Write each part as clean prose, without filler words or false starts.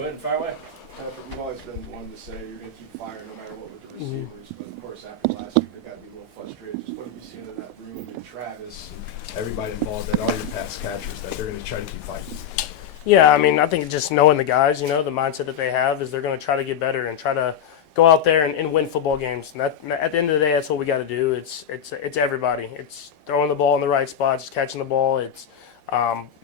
Go ahead and fire away. Patrick, you've always been one to say you're going to keep firing no matter what with the receivers, but of course after last week they've got to be a little frustrated. Just what have you seen in that room and Travis and everybody involved, that all your pass catchers, that they're going to try to keep fighting? Yeah, I mean, I think just knowing the guys, the mindset that they have is they're going to try to get better and try to go out there and win football games. And that, at the end of the day, that's what we got to do. It's everybody. It's throwing the ball in the right spots, it's catching the ball, it's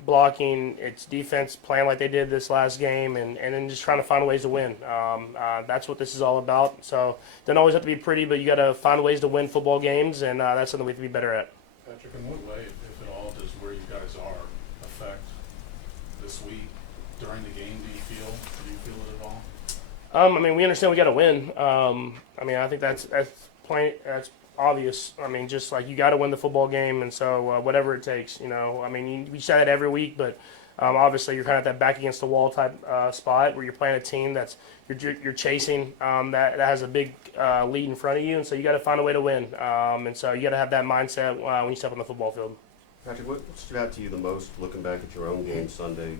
blocking, it's defense playing like they did this last game, and then just trying to find ways to win. That's what this is all about. So it doesn't always have to be pretty, but you got to find ways to win football games, and that's something we have to be better at. Patrick, in what way, if at all, does where you guys are affect this week during the game? Do you feel it at all? I mean, we understand we got to win. I mean, I think that's plain, that's obvious. I mean, just like you got to win the football game, and so whatever it takes, I mean, we say that every week, but obviously you're kind of at that back against the wall type spot where you're playing a team that's you're chasing that has a big lead in front of you, and so you got to find a way to win. And so you got to have that mindset when you step on the football field. Patrick, what stood out to you the most looking back at your own game Sunday?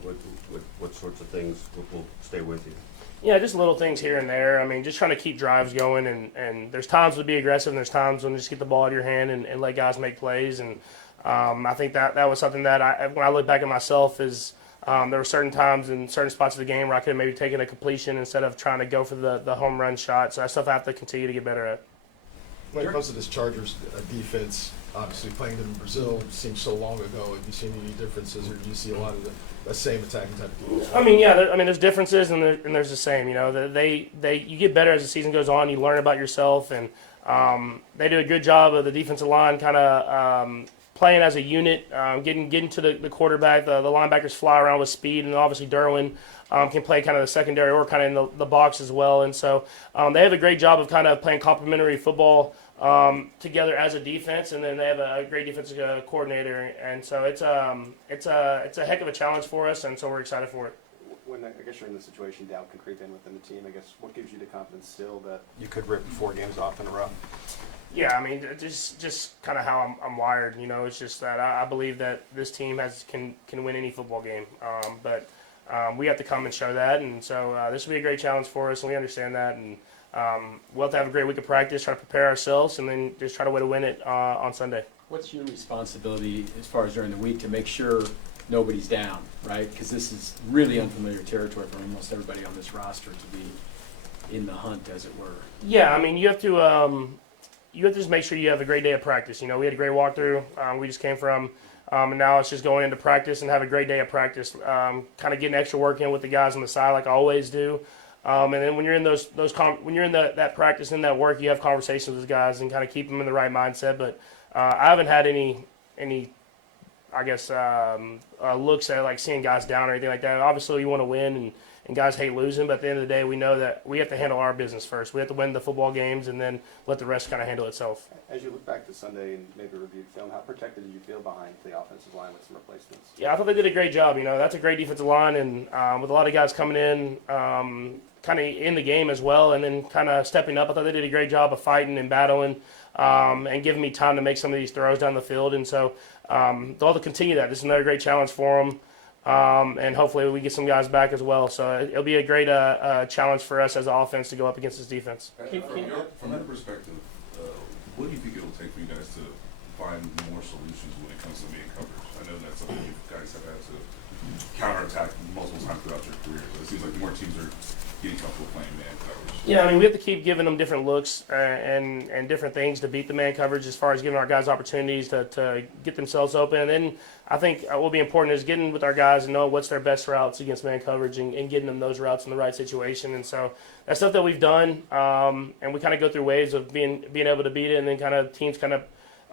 What sorts of things will stay with you? Yeah, just little things here and there. I mean, just trying to keep drives going, and there's times to be aggressive, and there's times when you just get the ball out of your hand and let guys make plays. And I think that was something that when I look back at myself is there were certain times in certain spots of the game where I could have maybe taken a completion instead of trying to go for the home run shot. So that's stuff I have to continue to get better at. When it comes to this Chargers defense, obviously playing them in Brazil seems so long ago. Have you seen any differences, or do you see a lot of the same attacking type of defense? I mean, yeah. There's differences and there's the same. You get better as the season goes on. You learn about yourself, and they do a good job of the defensive line kind of playing as a unit, getting to the quarterback. The linebackers fly around with speed, and obviously Derwin can play kind of the secondary or kind of in the box as well. And so they have a great job of kind of playing complementary football together as a defense, and then they have a great defensive coordinator, and so it's a heck of a challenge for us, and so we're excited for it. When I guess you're in the situation, doubt can creep in within the team. I guess what gives you the confidence still that you could rip 4 games off in a row? Yeah, I mean, just kind of how I'm wired. It's just that I believe that this team can win any football game, but we have to come and show that, and so this will be a great challenge for us, and we understand that, and we'll have to have a great week of practice, try to prepare ourselves, and then just try to way to win it on Sunday. What's your responsibility as far as during the week to make sure nobody's down, right? Because this is really unfamiliar territory for almost everybody on this roster to be in the hunt, as it were. Yeah, I mean, you have to just make sure you have a great day of practice. We had a great walkthrough. We just came from, and now it's just going into practice and have a great day of practice. Kind of getting extra work in with the guys on the side, like I always do. And then when you're in when you're in that practice and that work, you have conversations with guys and kind of keep them in the right mindset. But I haven't had any I guess looks at like seeing guys down or anything like that. Obviously, you want to win, and guys hate losing. But at the end of the day, we know that we have to handle our business first. We have to win the football games and then let the rest kind of handle itself. As you look back to Sunday and maybe review film, how protected did you feel behind the offensive line with some replacements? Yeah, I thought they did a great job. That's a great defensive line, and with a lot of guys coming in, kind of in the game as well, and then kind of stepping up. I thought they did a great job of fighting and battling and giving me time to make some of these throws down the field. And so they'll have to continue that. This is another great challenge for them, and hopefully we get some guys back as well. So it'll be a great challenge for us as an offense to go up against this defense. From that perspective, what do you think it'll take for you guys to find more solutions when it comes to man coverage? I know that's something you guys have had to counterattack multiple times throughout your career, but it seems like more teams are getting comfortable playing man coverage. Yeah, I mean, we have to keep giving them different looks and different things to beat the man coverage, as far as giving our guys opportunities to get themselves open. And then I think what will be important is getting with our guys and knowing what's their best routes against man coverage and getting them those routes in the right situation. And so that's stuff that we've done, and we kind of go through waves of being able to beat it, and then kind of teams kind of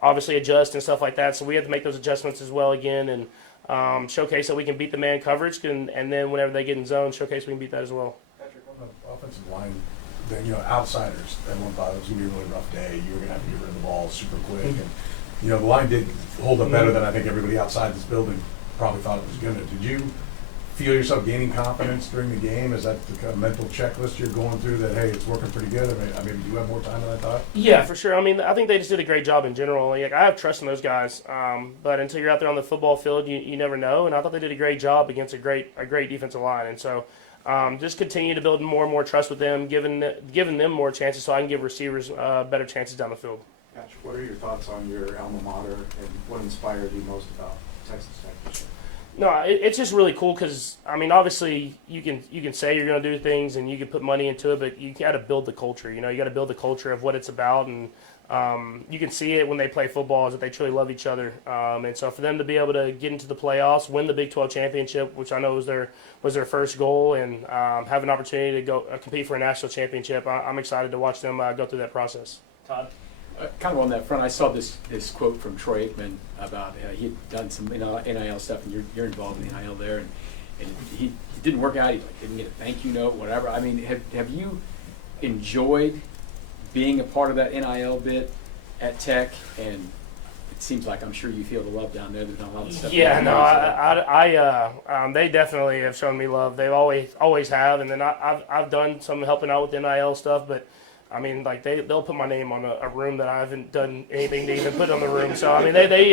obviously adjust and stuff like that. So we have to make those adjustments as well again, and showcase that we can beat the man coverage, and then whenever they get in zone, showcase we can beat that as well. Patrick, on the offensive line, then outsiders, everyone thought it was going to be a really rough day. You were going to have to get rid of the ball super quick, and the line did hold up better than I think everybody outside this building probably thought it was going to. Did you feel yourself gaining confidence during the game? Is that the kind of mental checklist you're going through that, hey, it's working pretty good? I mean, do you have more time than I thought? Yeah, for sure. I mean, I think they just did a great job in general. Like, I have trust in those guys, but until you're out there on the football field, you never know. And I thought they did a great job against a great defensive line. And so just continue to build more and more trust with them, giving them more chances so I can give receivers better chances down the field. Patrick, what are your thoughts on your alma mater and what inspired you most about Texas Tech this year? No, it's just really cool because I mean, obviously you can say you're going to do things and you can put money into it, but you got to build the culture. You got to build the culture of what it's about, and you can see it when they play football is that they truly love each other. And so for them to be able to get into the playoffs, win the Big 12 championship, which I know was their first goal, and have an opportunity to go compete for a national championship, I'm excited to watch them go through that process. Todd. Kind of on that front, I saw this quote from Troy Aikman about he'd done some NIL stuff, and you're involved in the NIL there, and he didn't work out. He didn't get a thank you note, whatever. I mean, have you enjoyed being a part of that NIL bit at Tech? And it seems like I'm sure you feel the love down there. There's not a lot of stuff. Yeah, no, they definitely have shown me love. They've always have, and then I've done some helping out with NIL stuff, but. I mean, like they'll put my name on a room that I haven't done anything to even put on the room. So I mean, they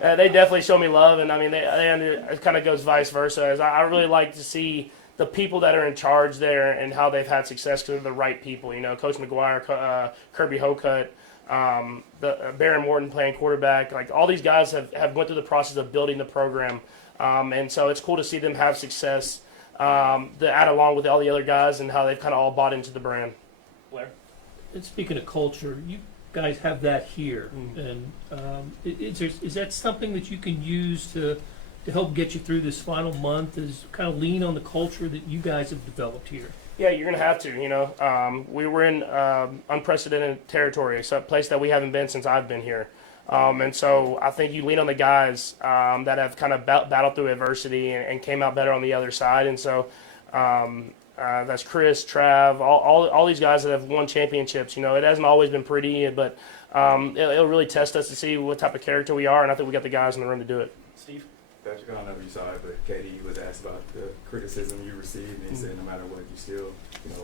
definitely show me love, and I mean, it kind of goes vice versa. As I really like to see the people that are in charge there and how they've had success because they're the right people. Coach McGuire, Kirby Hocutt, the Baron Morton playing quarterback. Like all these guys have went through the process of building the program, and so it's cool to see them have success. To add along with all the other guys and how they've kind of all bought into the brand. Blair. And speaking of culture, you guys have that here, and is that something that you can use to help get you through this final month? Is kind of lean on the culture that you guys have developed here? Yeah, you're gonna have to. We were in unprecedented territory. It's a place that we haven't been since I've been here, and so I think you lean on the guys that have kind of battled through adversity and came out better on the other side, and so. That's Chris, Trav, all these guys that have won championships. It hasn't always been pretty, but it'll really test us to see what type of character we are, and I think we got the guys in the room to do it. Steve? Patrick, I don't know if you saw it, but Katie was asked about the criticism you received, and he said no matter what, you still,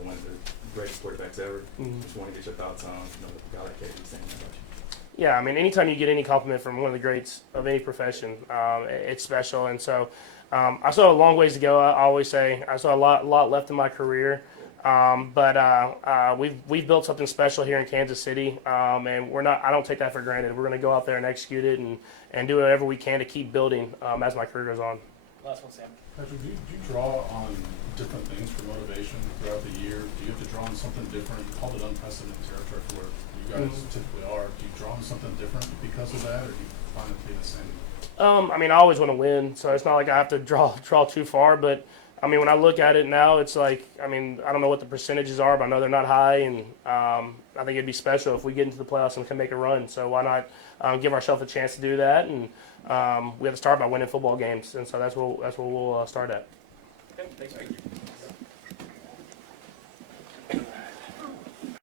one of the greatest quarterbacks ever. Just want to get your thoughts on, a guy like Katie saying that about you. Yeah, I mean, anytime you get any compliment from one of the greats of any profession, it's special, and so. I still have a long ways to go. I always say I still have a lot left in my career, but we've built something special here in Kansas City, and I don't take that for granted. We're going to go out there and execute it and do whatever we can to keep building as my career goes on. Last one, Sam. Patrick, do you draw on different things for motivation throughout the year? Do you have to draw on something different? You called it unprecedented territory for where you guys typically are. Do you draw on something different because of that, or do you find it to be the same? I mean, I always want to win, so it's not like I have to draw too far. But I mean, when I look at it now, it's like, I mean, I don't know what the percentages are, but I know they're not high, and I think it'd be special if we get into the playoffs and can make a run. So why not give ourselves a chance to do that? And we have to start by winning football games, and so that's where we'll start at. Okay, thanks.